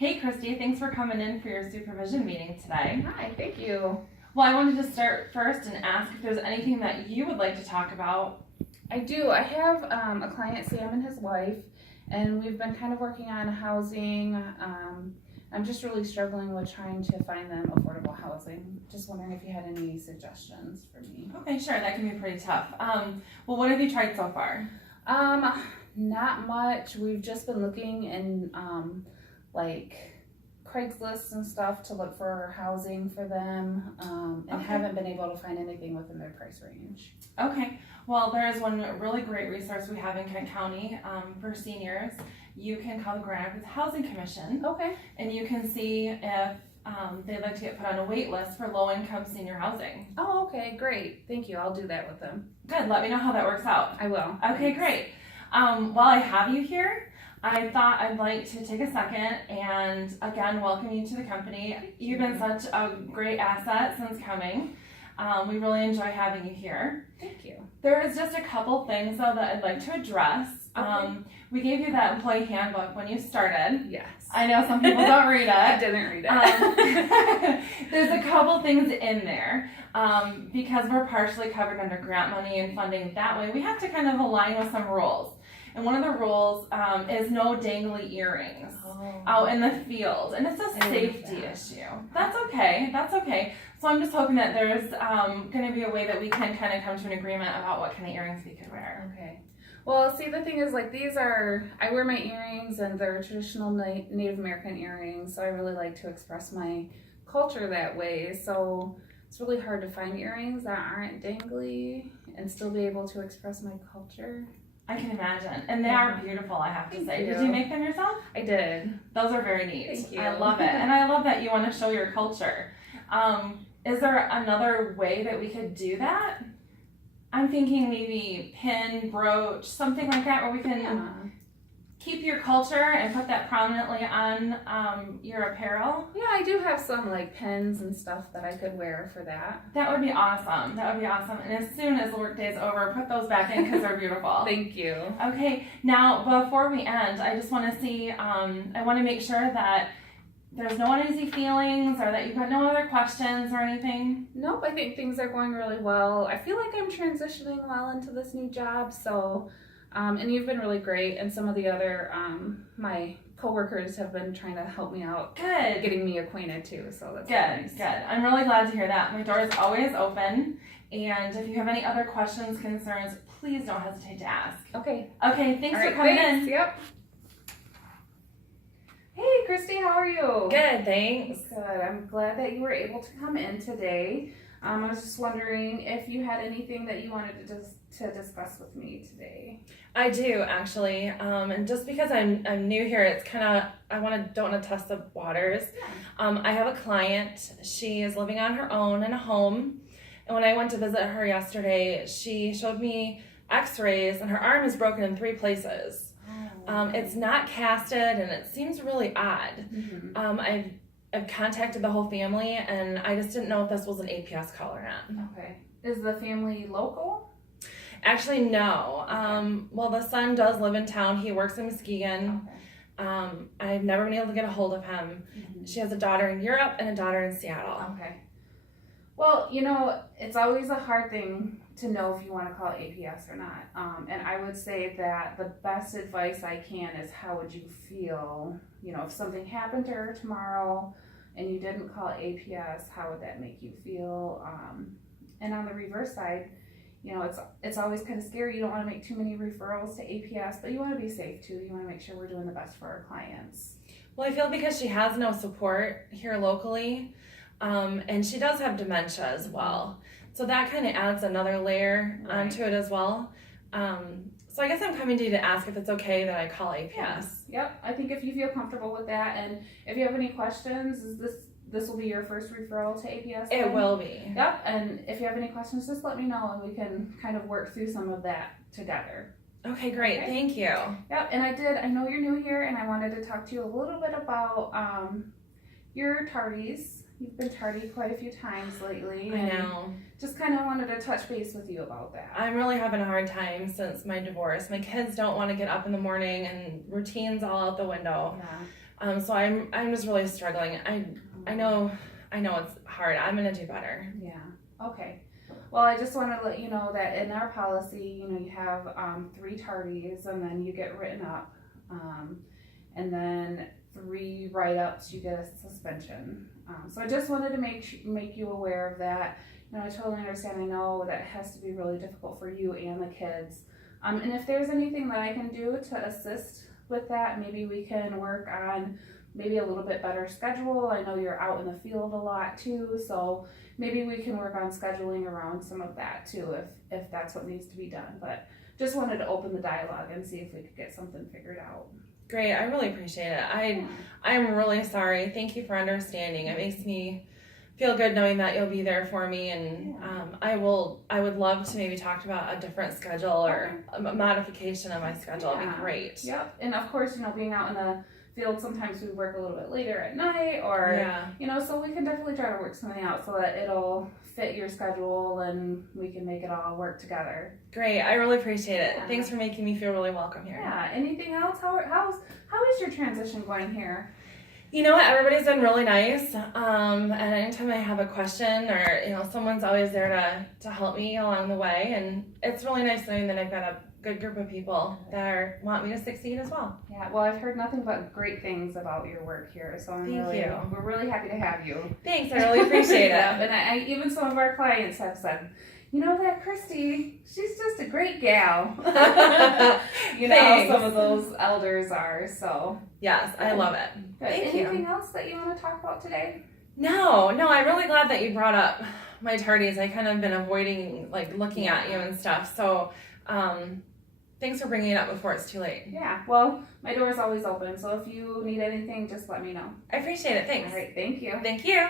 Hey, Christy, thanks for coming in for your supervision meeting today. Hi, thank you. Well, I wanted to start first and ask if there's anything that you would like to talk about. I do. I have a client, Sam, and his wife, and we've been kind of working on housing. I'm just really struggling with trying to find them affordable housing. Just wondering if you had any suggestions for me. Okay, sure, that can be pretty tough. Well, what have you tried so far? Not much. We've just been looking in like Craigslist and stuff to look for housing for them, and haven't been able to find anything within their price range. Okay, well, there is one really great resource we have in Kent County for seniors. You can call the Grand Rapids Housing Commission, Okay. and you can see if they'd like to get put on a wait list for low-income senior housing. Oh, okay, great. Thank you. I'll do that with them. Good, let me know how that works out. I will. Okay, great. While I have you here, I thought I'd like to take a second and again welcome you to the company. You've been such a great asset since coming. We really enjoy having you here. Thank you. There is just a couple things though that I'd like to address. Okay. We gave you that employee handbook when you started. Yes. I know some people don't read I it. didn't read it. There's a couple things in there. Because we're partially covered under grant money and funding that way, we have to kind of align with some rules. And one of the rules is no dangly earrings out in the field. And it's a safety issue. That's okay. That's okay. So I'm just hoping that there's going to be a way that we can kind of come to an agreement about what kind of earrings we could wear. Okay. Well, see, the thing is, like, I wear my earrings, and they're traditional Native American earrings, so I really like to express my culture that way. So it's really hard to find earrings that aren't dangly and still be able to express my culture. I can imagine. And they are beautiful, I have to say. Thank you. Did you make them yourself? I did. Those are very neat. Thank you. I love it. And I love that you want to show your culture. Is there another way that we could do that? I'm thinking maybe pin, brooch, something like that where we can keep your culture and put that prominently on your apparel. Yeah, I do have some like pins and stuff that I could wear for that. That would be awesome. That would be awesome. And as soon as the work day is over, put those back in because they're beautiful. Thank you. Okay, now before we end, I just want to see, I want to make sure that there's no uneasy feelings or that you've got no other questions or anything. Nope, I think things are going really well. I feel like I'm transitioning well into this new job, so, and you've been really great, and some of the other, my coworkers have been trying to help me out. Good. Getting me acquainted too, so that's good. nice. Good. I'm really glad to hear that. My door is always open, and if you have any other questions, concerns, please don't hesitate to ask. Okay. Okay, thanks All for right, coming thanks. in. Yep. Hey, Christy, how are you? Good, thanks. Good. I'm glad that you were able to come in today. I was just wondering if you had anything that you wanted to discuss with me today. I do actually, and just because I'm new here, it's kind of don't want to test the waters. Yeah. I have a client. She is living on her own in a home, and when I went to visit her yesterday, she showed me X-rays, and her arm is broken in 3 places. It's not casted, and it seems really odd. Mm-hmm. I've contacted the whole family, and I just didn't know if this was an APS call or not. Okay. Is the family local? Actually, no. Well, the son does live in town. He works in Muskegon. Okay. I've never been able to get a hold of him. Mm-hmm. She has a daughter in Europe and a daughter in Seattle. Okay. Well, you know, it's always a hard thing to know if you want to call it APS or not. And I would say that the best advice I can is how would you feel, you know, if something happened to her tomorrow and you didn't call it APS, how would that make you feel? And on the reverse side, you know, it's always kind of scary. You don't want to make too many referrals to APS, but you want to be safe too. You want to make sure we're doing the best for our clients. Well, I feel because she has no support here locally, and she does have dementia as well. So that kind of adds another layer onto it as well. So I guess I'm coming to you to ask if it's okay that I call APS. Yeah. Yep. I think if you feel comfortable with that, and if you have any questions, this will be your first referral to APS? It then? will be. Yep. And if you have any questions, just let me know, and we can kind of work through some of that together. Okay, great. Okay. Thank you. Yep. And I know you're new here, and I wanted to talk to you a little bit about your tardies. You've been tardy quite a few times lately. I know. Just kind of wanted to touch base with you about that. I'm really having a hard time since my divorce. My kids don't want to get up in the morning, and routine's all out the window. So I'm just really struggling. I know it's hard. I'm gonna do better. Yeah. Okay. Well, I just want to let you know that in our policy, you have 3 tardies, and then you get written up, and then 3 write-ups, you get a suspension. So I just wanted to make you aware of that. I totally understand. I know that has to be really difficult for you and the kids. And if there's anything that I can do to assist with that, maybe we can work on maybe a little bit better schedule. I know you're out in the field a lot too, so maybe we can work on scheduling around some of that too, if that's what needs to be done. But just wanted to open the dialogue and see if we could get something figured out. Great, I really appreciate it. I'm really sorry. Thank you for understanding. It makes me feel good knowing that you'll be there for me, and I would love to maybe talk about a different schedule or a modification of my schedule. It'd be great. Yep. And of course, being out in the field, sometimes we work a little bit later at night, or so we can definitely try to work something out so that it'll fit your schedule and we can make it all work together. Great, I really appreciate it. Thanks for making me feel really welcome here. Yeah. Anything else? How is your transition going here? You know what? Everybody's been really nice. And anytime I have a question, or someone's always there to help me along the way, and it's really nice knowing that I've got a good group of people that want me to succeed as well. Yeah, well, I've heard nothing but great things about your work here, so we're really happy to have you. Thanks, I really appreciate it. And I even some of our clients have said, that Christy, she's just a great gal. Some of those elders are, so. Yes, I love it. Thank you. Anything else that you want to talk about today? No, I'm really glad that you brought up my tardies. I kind of been avoiding looking at you and stuff, so thanks for bringing it up before it's too late. Yeah, well, my door is always open, so if you need anything, just let me know. I appreciate it. Thanks. All right, thank you. Thank you.